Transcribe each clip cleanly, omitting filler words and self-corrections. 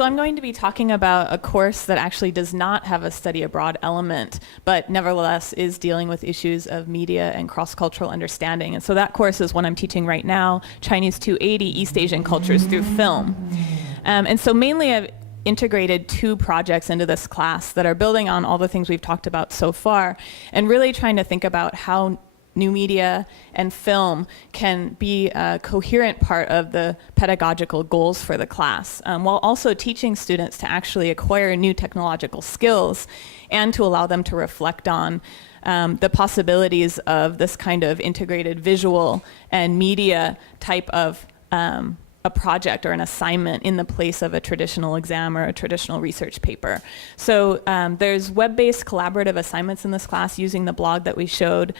So I'm going to be talking about a course that actually does not have a study abroad element, but nevertheless is dealing with issues of media and cross-cultural understanding. And so that course is one I'm teaching right now, Chinese 280, East Asian Cultures Through Film. And so mainly I've integrated two projects into this class that are building on all the things we've talked about so far, and really trying to think about how new media and film can be a coherent part of the pedagogical goals for the class, while also teaching students to actually acquire new technological skills and to allow them to reflect on the possibilities of this kind of integrated visual and media type of a project or an assignment in the place of a traditional exam or a traditional research paper. So there's web-based collaborative assignments in this class using the blog that we showed,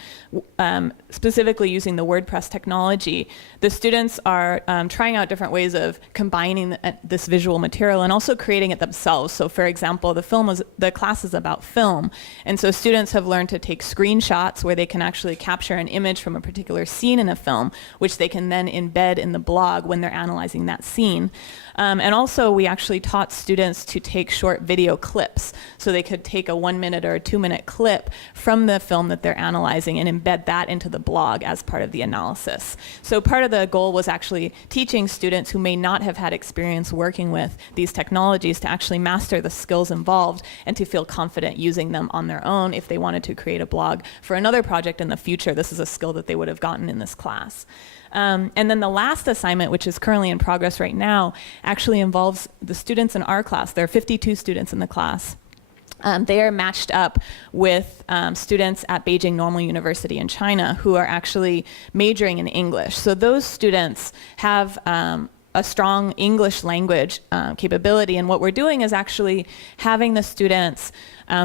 specifically using the WordPress technology. The students are trying out different ways of combining this visual material and also creating it themselves. So for example, the class is about film, and so students have learned to take screenshots where they can actually capture an image from a particular scene in a film, which they can then embed in the blog when they're analyzing that scene. And also we actually taught students to take short video clips. So they could take a 1 minute or a 2 minute clip from the film that they're analyzing and embed that into the blog as part of the analysis. So part of the goal was actually teaching students who may not have had experience working with these technologies to actually master the skills involved and to feel confident using them on their own if they wanted to create a blog for another project in the future. This is a skill that they would have gotten in this class. And then the last assignment, which is currently in progress right now, actually involves the students in our class. There are 52 students in the class. They are matched up with students at Beijing Normal University in China who are actually majoring in English. So those students have a strong English language capability, and what we're doing is actually having the students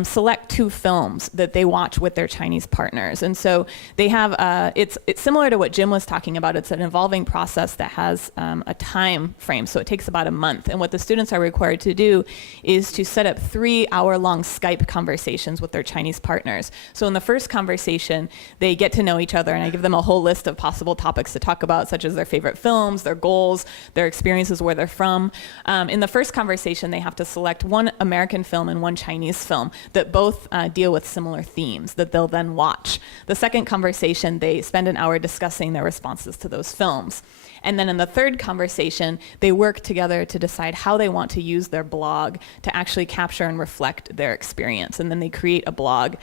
select two films that they watch with their Chinese partners. And so they have, it's similar to what Jim was talking about. It's an evolving process that has a time frame, so it takes about a month. And what the students are required to do is to set up 3-hour-long Skype conversations with their Chinese partners. So in the first conversation, they get to know each other, and I give them a whole list of possible topics to talk about, such as their favorite films, their goals, their experiences, where they're from. In the first conversation, they have to select one American film and one Chinese film that both deal with similar themes that they'll then watch. The second conversation, they spend an hour discussing their responses to those films. And then in the third conversation, they work together to decide how they want to use their blog to actually capture and reflect their experience. And then they create a blog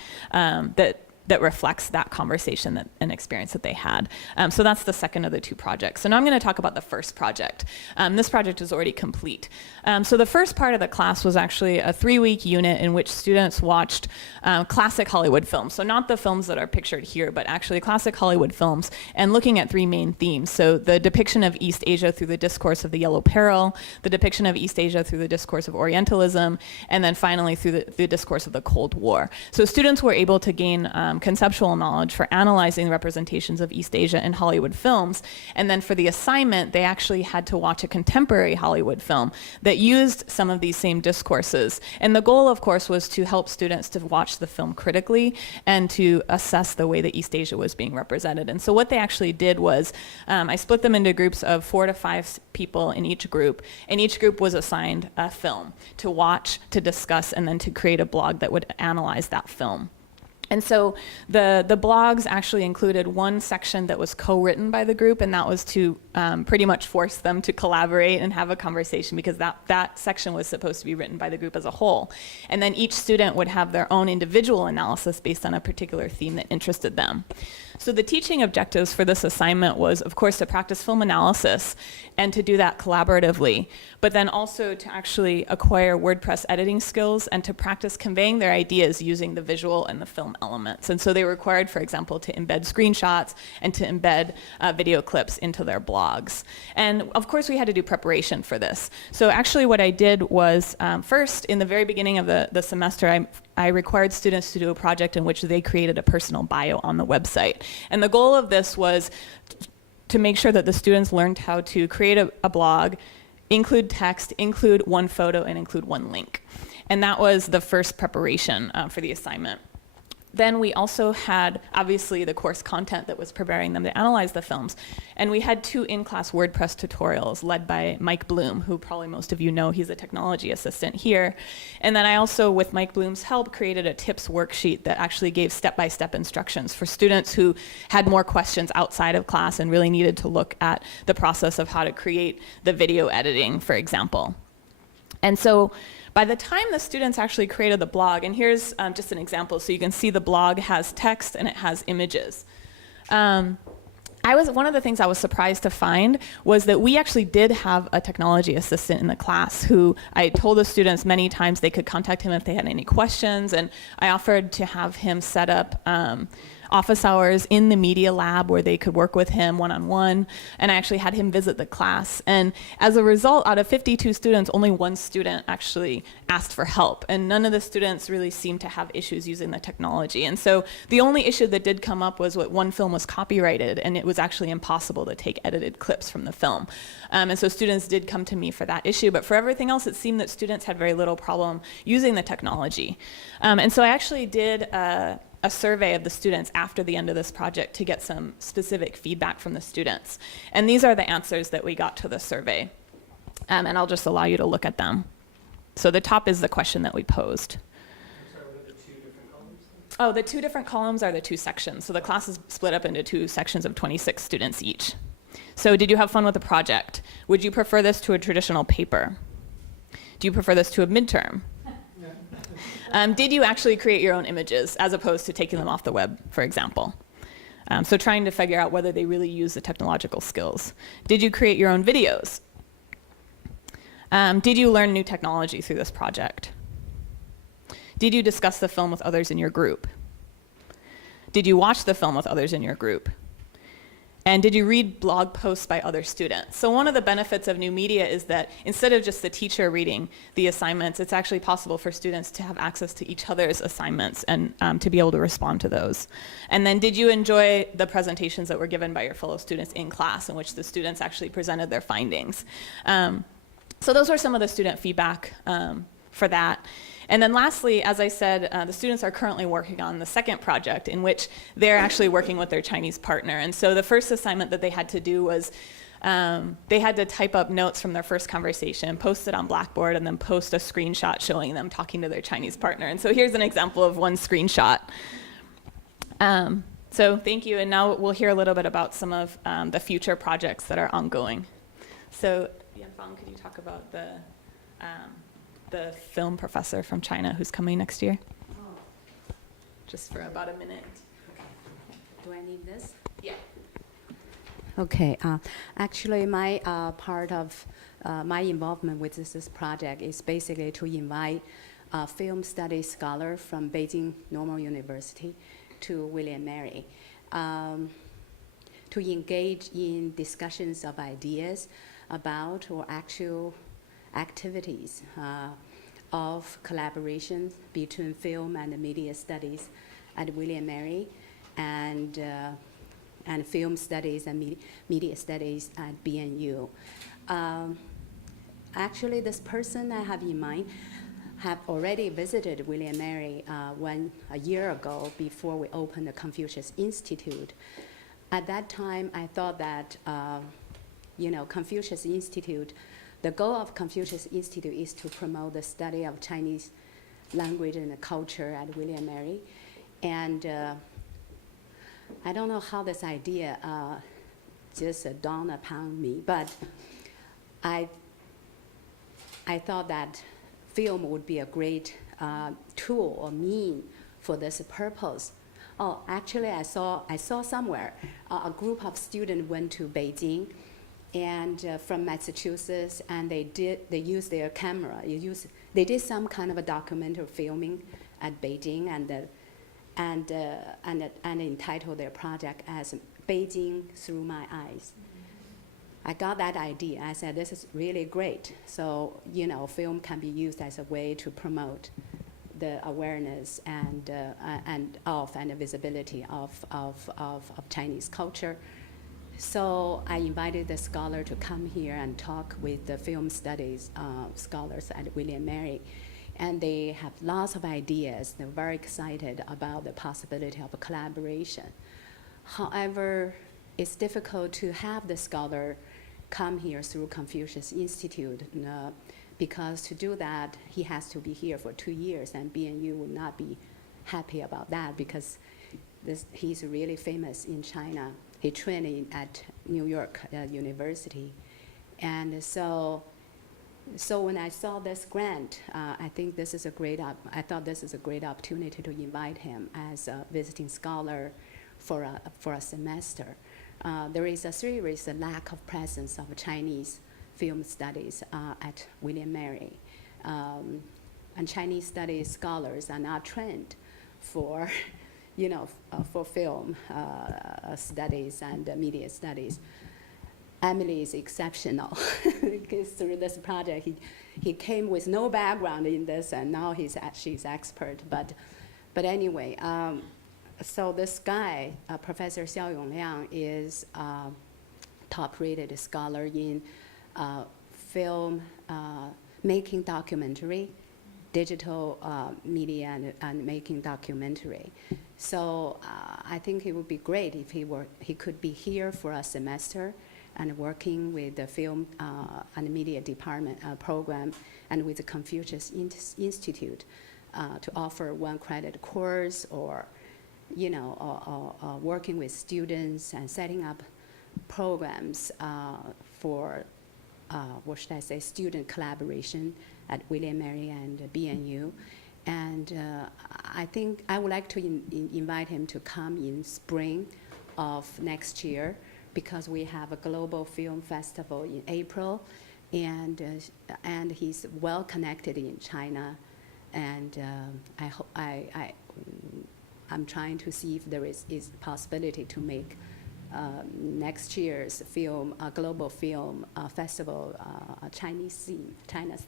that reflects that conversation and experience that they had. So that's the second of the two projects. So now I'm going to talk about the first project. This project is already complete. So the first part of the class was actually a 3-week unit in which students watched classic Hollywood films. So not the films that are pictured here, but actually classic Hollywood films, and looking at 3 main themes. So the depiction of East Asia through the discourse of the Yellow Peril, the depiction of East Asia through the discourse of Orientalism, and then finally through the discourse of the Cold War. So students were able to gain conceptual knowledge for analyzing the representations of East Asia in Hollywood films. And then for the assignment, they actually had to watch a contemporary Hollywood film that used some of these same discourses. And the goal, of course, was to help students to watch the film critically and to assess the way that East Asia was being represented. And so what they actually did was, I split them into groups of 4 to 5 people in each group, and each group was assigned a film to watch, to discuss, and then to create a blog that would analyze that film. And so the blogs actually included one section that was co-written by the group, and that was to pretty much force them to collaborate and have a conversation, because that section was supposed to be written by the group as a whole. And then each student would have their own individual analysis based on a particular theme that interested them. So the teaching objectives for this assignment was, of course, to practice film analysis and to do that collaboratively, but then also to actually acquire WordPress editing skills and to practice conveying their ideas using the visual and the film elements. And so they were required, for example, to embed screenshots and to embed video clips into their blogs. And of course, we had to do preparation for this. So actually what I did was, first, in the very beginning of the semester, I required students to do a project in which they created a personal bio on the website. And the goal of this was to make sure that the students learned how to create a blog, include text, include one photo, and include one link. And that was the first preparation for the assignment. Then we also had, obviously, the course content that was preparing them to analyze the films. And we had 2 in-class WordPress tutorials led by Mike Bloom, who probably most of you know, he's a technology assistant here. And then I also, with Mike Bloom's help, created a tips worksheet that actually gave step-by-step instructions for students who had more questions outside of class and really needed to look at the process of how to create the video editing, for example. And so by the time the students actually created the blog, and here's just an example, so you can see the blog has text and it has images. One of the things I was surprised to find was that we actually did have a technology assistant in the class who I told the students many times they could contact him if they had any questions, and I offered to have him set up office hours in the media lab where they could work with him one-on-one, and I actually had him visit the class. And as a result, out of 52 students, only 1 student actually asked for help, and none of the students really seemed to have issues using the technology. And so the only issue that did come up was what one film was copyrighted, and it was actually impossible to take edited clips from the film. And so students did come to me for that issue, but for everything else, it seemed that students had very little problem using the technology. And so I actually did a survey of the students after the end of this project to get some specific feedback from the students. And these are the answers that we got to the survey. And I'll just allow you to look at them. So the top is the question that we posed. I'm sorry, what are the 2 different columns? Oh, the 2 different columns are the 2 sections. So the class is split up into 2 sections of 26 students each. So did you have fun with the project? Would you prefer this to a traditional paper? Do you prefer this to a midterm? Did you actually create your own images as opposed to taking them off the web, for example? So trying to figure out whether they really use the technological skills. Did you create your own videos? Did you learn new technology through this project? Did you discuss the film with others in your group? Did you watch the film with others in your group? And did you read blog posts by other students? So one of the benefits of new media is that instead of just the teacher reading the assignments, it's actually possible for students to have access to each other's assignments and to be able to respond to those. And then did you enjoy the presentations that were given by your fellow students in class in which the students actually presented their findings? So those were some of the student feedback for that. And then lastly, as I said, the students are currently working on the second project in which they're actually working with their Chinese partner. And so the first assignment that they had to do was they had to type up notes from their first conversation, post it on Blackboard, and then post a screenshot showing them talking to their Chinese partner. And so here's an example of one screenshot. So thank you, and now we'll hear a little bit about some of the future projects that are ongoing. So Yanfang, could you talk about the film professor from China who's coming next year? Oh. Just for about a minute. Do I need this? Yeah. Okay. Actually, my part of my involvement with this project is basically to invite a film studies scholar from Beijing Normal University to William Mary to engage in discussions of ideas about or actual activities of collaboration between film and media studies at William Mary and film studies and media studies at BNU. Actually, this person I have in mind have already visited William Mary a year ago before we opened the Confucius Institute. At that time, I thought that Confucius Institute, the goal of Confucius Institute is to promote the study of Chinese language and culture at William Mary. And I don't know how this idea just dawned upon me, but I thought that film would be a great tool or mean for this purpose. Oh, actually, I saw somewhere a group of students went to Beijing, and from Massachusetts, and they used their camera. They did some kind of a documentary filming at Beijing, and entitled their project as Beijing Through My Eyes. I got that idea. I said, this is really great. So, film can be used as a way to promote the awareness and the visibility of Chinese culture. So I invited the scholar to come here and talk with the film studies scholars at William Mary. And they have lots of ideas. They're very excited about the possibility of a collaboration. However, it's difficult to have the scholar come here through Confucius Institute, because to do that, he has to be here for 2 years, and BNU would not be happy about that because he's really famous in China. He trained at New York University. And so when I saw this grant, I thought this is a great opportunity to invite him as a visiting scholar for a semester. There is a serious lack of presence of Chinese film studies at William Mary. And Chinese studies scholars are not trained for, for film studies and media studies. Emily is exceptional. Through this project, he came with no background in this, and now she's expert. But anyway, so this guy, Professor Xiao Yongliang, is a top-rated scholar in film making documentary, digital media, and making documentary. So I think it would be great if he could be here for a semester and working with the film and media department program and with the Confucius Institute to offer 1 credit course, or working with students and setting up programs for what should I say, student collaboration at William Mary and BNU. And I think I would like to invite him to come in spring of next year, because we have a global film festival in April, and he's well connected in China, and I'm trying to see if there is possibility to make next year's global film festival China's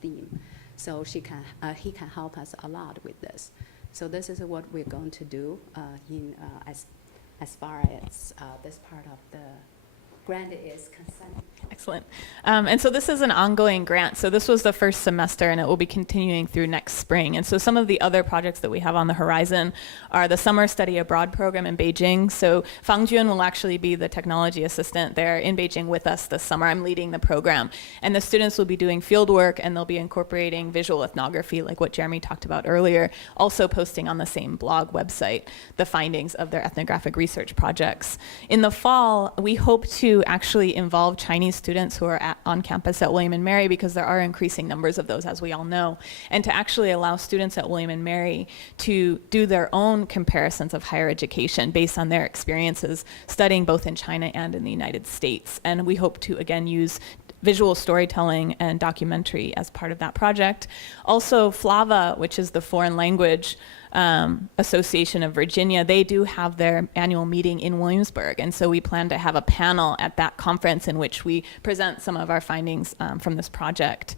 theme. So he can help us a lot with this. So this is what we're going to do as far as this part of the grant is concerned. Excellent. And so this is an ongoing grant. So this was the first semester, and it will be continuing through next spring. And so some of the other projects that we have on the horizon are the Summer Study Abroad program in Beijing. So Fang Jun will actually be the technology assistant there in Beijing with us this summer. I'm leading the program. And the students will be doing field work, and they'll be incorporating visual ethnography, like what Jeremy talked about earlier, also posting on the same blog website the findings of their ethnographic research projects. In the fall, we hope to actually involve Chinese students who are on campus at William & Mary, because there are increasing numbers of those, as we all know, and to actually allow students at William & Mary to do their own comparisons of higher education based on their experiences studying both in China and in the United States. And we hope to, again, use visual storytelling and documentary as part of that project. Also, FLAVA, which is the Foreign Language Association of Virginia, they do have their annual meeting in Williamsburg, and so we plan to have a panel at that conference in which we present some of our findings from this project.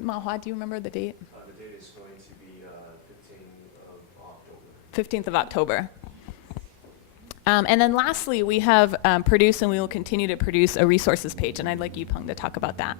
Mahua, do you remember the date? The date is going to be 15th of October. 15th of October. And then lastly, we have produced, and we will continue to produce, a resources page, and I'd like you, Peng, to talk about that.